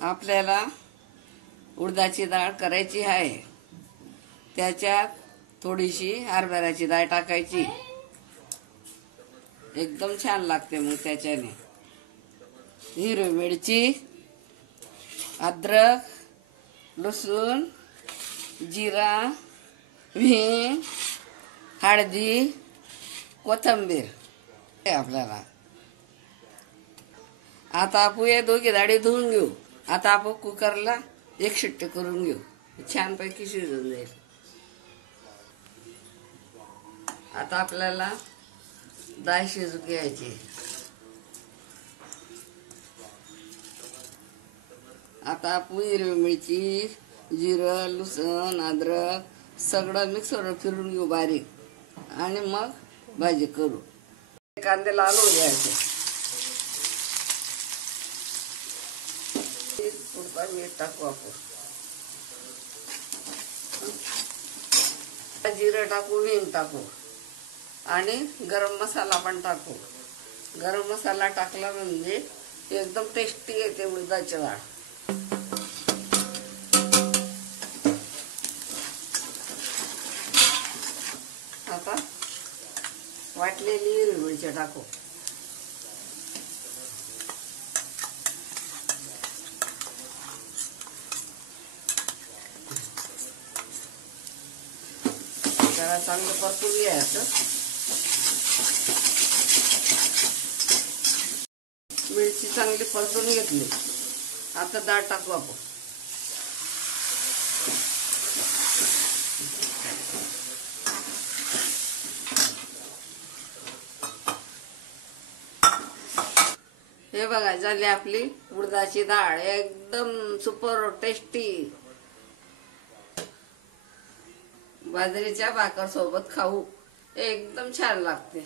आपल्याला उडदाची डाळ करायची आहे. त्याच्यात थोडीशी हरभऱ्याची डाळ टाकायची. एकदम छान लागते मग त्याच्याने. हिरवी मिरची, अद्रक, लसूण, जिरा, हिंग, हळदी, कोथिंबीर आपल्याला. आता आपण हे दोघी डाळी धुवून घेऊ. आता आपण कुकरला एक शिट्टी करून घेऊ. छानपैकी शिजून जाईल. आता आपल्याला डाळ शिजू घ्यायची. आता आपण हिरवी मिरची, जिरं, लसूण, अद्रक सगळं मिक्सरवर फिरून घेऊ बारीक. आणि मग भाजी करू. कांदे लाल होऊ द्यायचे. मीठ टाकू आपण. जिरं टाकू, हिंग टाकू आणि गरम मसाला पण टाकू. गरम मसाला टाकला म्हणजे एकदम टेस्टी येते उडदाची डाळ. आता वाटलेली हिरवी मिरची टाकू. त्याला चांगलं परतून घ्यायचं. मिरची चांगली परतून घेतली. आता डाळ टाकू आपण. हे बघा, झाली आपली उडदाची डाळ. एकदम सुपर टेस्टी. बाजरीच्या भाकर सोबत खाऊ एकदम छान लागते.